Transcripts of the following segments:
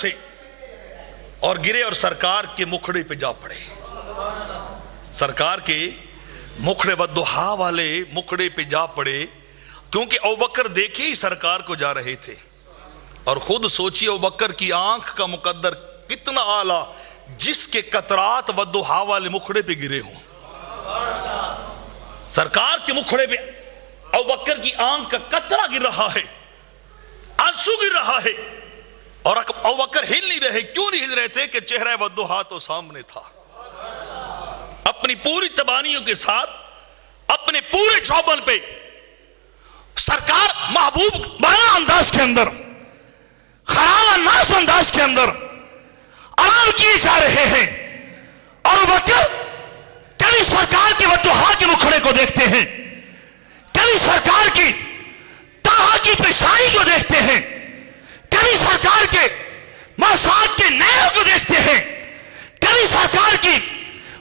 से और गिरे और सरकार के मुखड़े पे जा पड़े। सरकार के मुखड़े वद्दुहा वाले मुखड़े पे जा पड़े, क्योंकि अबू बकर देखे ही सरकार को जा रहे थे। और खुद सोचिए अबू बकर की आंख का मुकद्दर कितना आला, जिसके कतरात वद्दुहा वाले मुखड़े पे गिरे हों। सरकार के मुखड़े पे अबू बकर की आंख का कतरा गिर रहा है, आंसू गिर रहा है, और अबू बकर हिल नहीं रहे। क्यों नहीं हिल रहे थे? कि चेहरा वद्दुहा तो सामने था। अपनी पूरी तबानियों के साथ, अपने पूरे चौबन पे सरकार महबूब बाना अंदाज के अंदर, खराब नाश अंदाज के अंदर आराम किए जा रहे हैं। और अबू बकर कभी सरकार के वद्दुहा के मुखड़े को देखते हैं, कभी सरकार की ताहा की पेशानी को देखते हैं, कभी सरकार के मसाद के नैव को देखते हैं, कभी सरकार की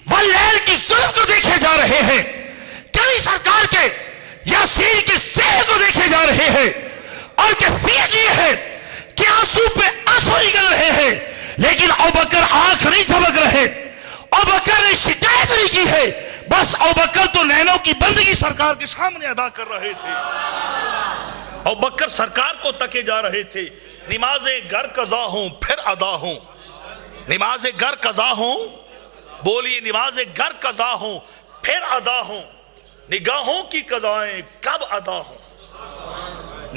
वल्लैल की जुल्म को देखे जा रहे हैं, कभी सरकार के यासीन के सेह को देखे जा रहे हैं। और कैफियत ये है कि आंसू पे आंसू निकल रहे हैं, लेकिन अबू बकर आंख नहीं झपक रहे। अबू बकर ने शिकायत नहीं की है, बस अबू बकर तो नैनों की बंदगी सरकार के सामने अदा कर रहे थे। अबू बकर सरकार को तके जा रहे थे। नमाज़े घर कज़ा हूं फिर अदा हूं, नमाज़े घर कज़ा हूं, बोलिए नमाज़े घर कज़ा हूं फिर अदा हूं, निगाहों की कज़ाएं कब अदा हों,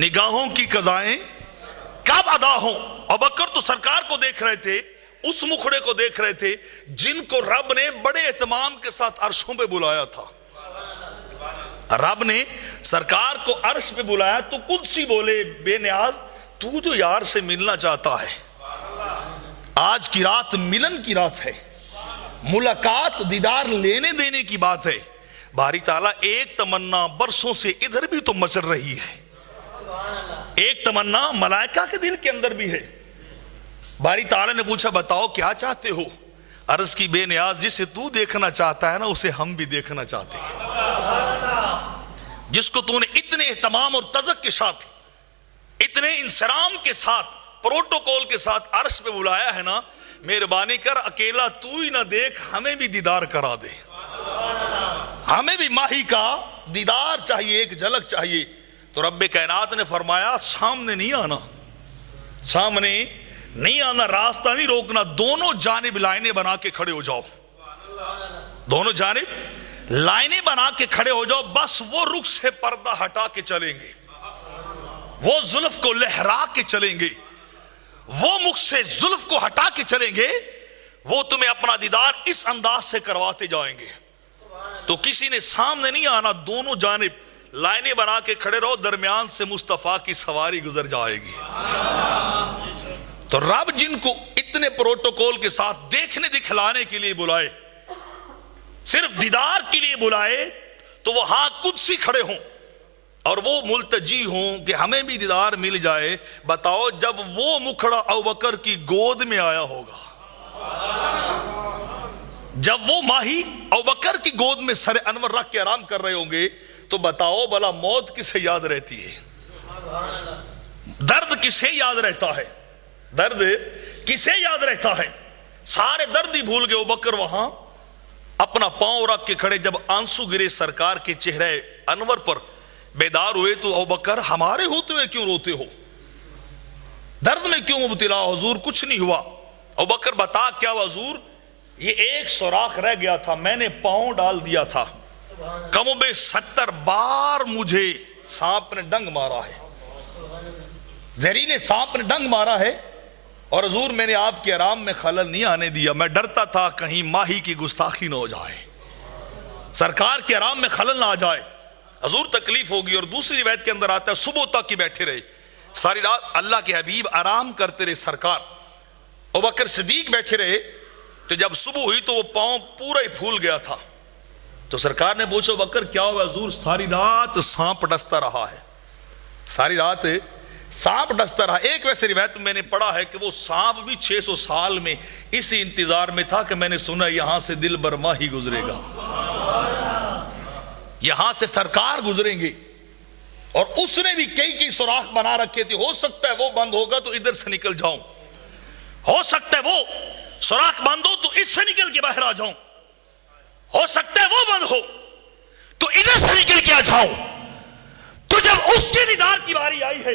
निगाहों की कज़ाएं कब अदा हों। अबू बकर तो सरकार को देख रहे थे, उस मुखड़े को देख रहे थे जिनको रब ने बड़े एहतमाम के साथ अर्शों पे बुलाया था। रब ने सरकार को अर्श पे बुलाया तो कुदसी बोले, बेनियाज तू तो यार से मिलना चाहता है, आज की रात मिलन की रात है, मुलाकात दीदार लेने देने की बात है। बारी ताला एक तमन्ना बरसों से इधर भी तो मचल रही है, एक तमन्ना मलाइका के दिल के अंदर भी है। बारी ताला ने पूछा बताओ क्या चाहते हो? अर्ज की बेनियाज जिसे तू देखना चाहता है ना, उसे हम भी देखना चाहते हैं। जिसको तूने इतने एहतमाम और तज़क के साथ, इतने इंसराम के साथ, प्रोटोकॉल के साथ अर्श पे बुलाया है ना, मेहरबानी कर अकेला तू ही ना देख, हमें भी दीदार करा दे। हमें भी माही का दीदार चाहिए, एक झलक चाहिए। तो रब्बे कायनात ने फरमाया सामने नहीं आना, सामने नहीं आना, रास्ता नहीं रोकना, दोनों जानिब लाइनें बना के खड़े हो जाओ, दोनों जानिब लाइनें बना के खड़े हो जाओ। बस वो रुख से पर्दा हटा के चलेंगे, वो जुल्फ को लहरा के चलेंगे, वो मुख से जुल्फ को हटा के चलेंगे, वो तुम्हें अपना दीदार इस अंदाज से करवाते जाएंगे। तो किसी ने सामने नहीं आना, दोनों जानिब लाइनें बना के खड़े रहो, दरमियान से मुस्तफा की सवारी गुजर जाएगी। तो रब जिनको इतने प्रोटोकॉल के साथ देखने दिखलाने के लिए बुलाए, सिर्फ दीदार के लिए बुलाए, तो वहां कुदसी खड़े हों और वो मुल्तजी हों कि हमें भी दीदार मिल जाए। बताओ जब वो मुखड़ा अबू बकर की गोद में आया होगा, जब वो माही अबू बकर की गोद में सर अनवर रख के आराम कर रहे होंगे, तो बताओ भला मौत किसे याद रहती है? दर्द किसे याद रहता है? दर्द किसे याद रहता है? सारे दर्द ही भूल गए अबू बकर वहां अपना पांव रख के खड़े। जब आंसू गिरे सरकार के चेहरे अनवर पर, बेदार हुए तो अबू बकर हमारे होते हुए क्यों रोते हो? दर्द में क्यों मुब्तला हो? हुजूर कुछ नहीं हुआ। अबू बकर बता क्या हुआ? हुजूर ये एक सुराख रह गया था, मैंने पांव डाल दिया था, कमोबे 70 बार मुझे सांप ने डंग मारा है, जहरीले सांप ने डंग मारा है, और हुजूर मैंने आपके आराम में खलल नहीं आने दिया। मैं डरता था कहीं माही की गुस्ताखी ना हो जाए, सरकार के आराम में खलल ना आ जाए, हुजूर तकलीफ होगी। और दूसरी रिवायत के अंदर आता है सुबह तक ही बैठे रहे, सारी रात अल्लाह के हबीब आराम करते रहे, सरकार अबू बकर सिद्दीक बैठे रहे। तो जब सुबह हुई तो वो पांव पूरा ही फूल गया था। तो सरकार ने पूछा अबू बकर क्या हुआ? हुजूर सारी रात सांप डसता रहा है, सारी रात सांप डसता रहा। एक वैसे रिवायत में मैंने पढ़ा है कि वो सांप भी 600 साल में इसी इंतजार में था कि मैंने सुना यहां से दिल बरमा ही गुजरेगा, यहां से सरकार गुजरेंगे। और उसने भी कई कई सुराख बना रखे थे, हो सकता है वो बंद होगा तो इधर से निकल जाऊं। हो सकता है वो सुराख बंद हो तो इससे निकल के बाहर आ जाऊं, हो सकता है वो बंद हो तो इधर से निकल के आ जाऊं। तो जब उसके दीदार की बारी आई है,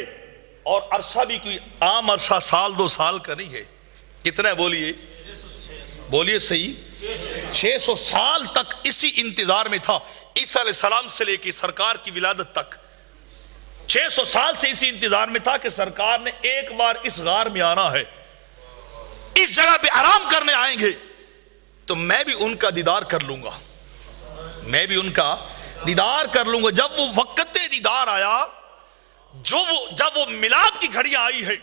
और अरसा भी कोई आम अरसा साल 2 साल का नहीं है, कितना है बोलिए, बोलिए सही, 600 साल तक इसी इंतजार में था। ईसा अलैहिस्सलाम से लेकर सरकार की विलादत तक 600 साल से इसी इंतजार में था कि सरकार ने एक बार इस गार में आना है, इस जगह पे आराम करने आएंगे तो मैं भी उनका दीदार कर लूंगा, मैं भी उनका दीदार कर लूंगा। जब वो वक्त दीदार आया, जब वो मिलाद की घड़ियां आई है,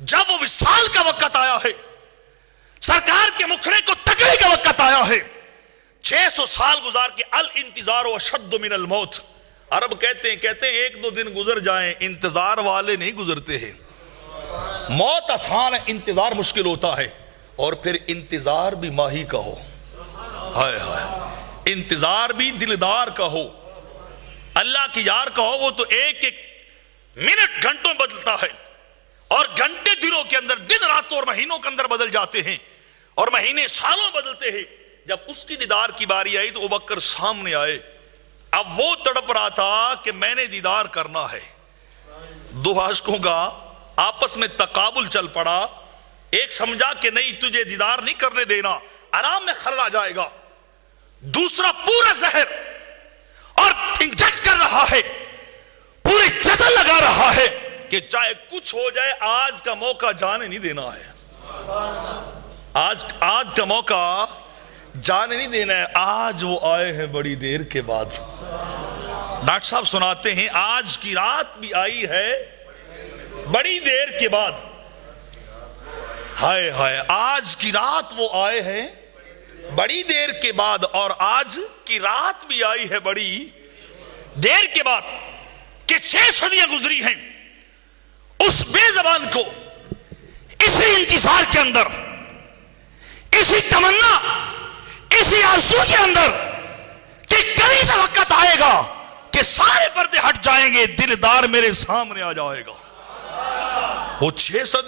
जब वो विसाल का वक्त आया है, सरकार के मुखड़े को तकने का वक्त आया है, 600 साल गुजार के अल इंतजार व अशद्दु मिनल मौत। अरब कहते हैं 1-2 दिन गुजर जाएं, इंतजार वाले नहीं गुजरते हैं। मौत आसान है, इंतजार मुश्किल होता है। और फिर इंतजार भी माही का हो, हाय हाय, इंतजार भी दिलदार का हो, अल्लाह की यार का हो। वो तो एक मिनट घंटों में बदलता है, और घंटे दिनों के अंदर, दिन रातों और महीनों के अंदर बदल जाते हैं, और महीने सालों बदलते हैं। जब उसकी दीदार की बारी आई तो अबू बकर सामने आए। अब वो तड़प रहा था कि मैंने दीदार करना है। दो आशिकों का आपस में तकाबुल चल पड़ा। एक समझा कि नहीं, तुझे दीदार नहीं करने देना, आराम में खल आ जाएगा। दूसरा पूरा जहर और इंजेक्ट कर रहा है, पूरी जतन लगा रहा है कि चाहे कुछ हो जाए, आज का मौका जाने नहीं देना है, आज का मौका जाने नहीं देना है। आज वो आए हैं बड़ी देर के बाद। डॉक्टर साहब सुनाते हैं, आज की रात भी आई है बड़ी देर के बाद। हाय हाय, आज की रात वो आए हैं बड़ी देर के बाद, और आज की रात भी आई है बड़ी देर के बाद कि 6 सदियां गुजरी हैं उस बेज़बान को इसी इंतजार के अंदर, इसी तमन्ना, इसी आंसू के अंदर कि कभी तो वक्त आएगा कि सारे पर्दे हट जाएंगे, दिलदार मेरे सामने आ जाएगा। वो 6 सदी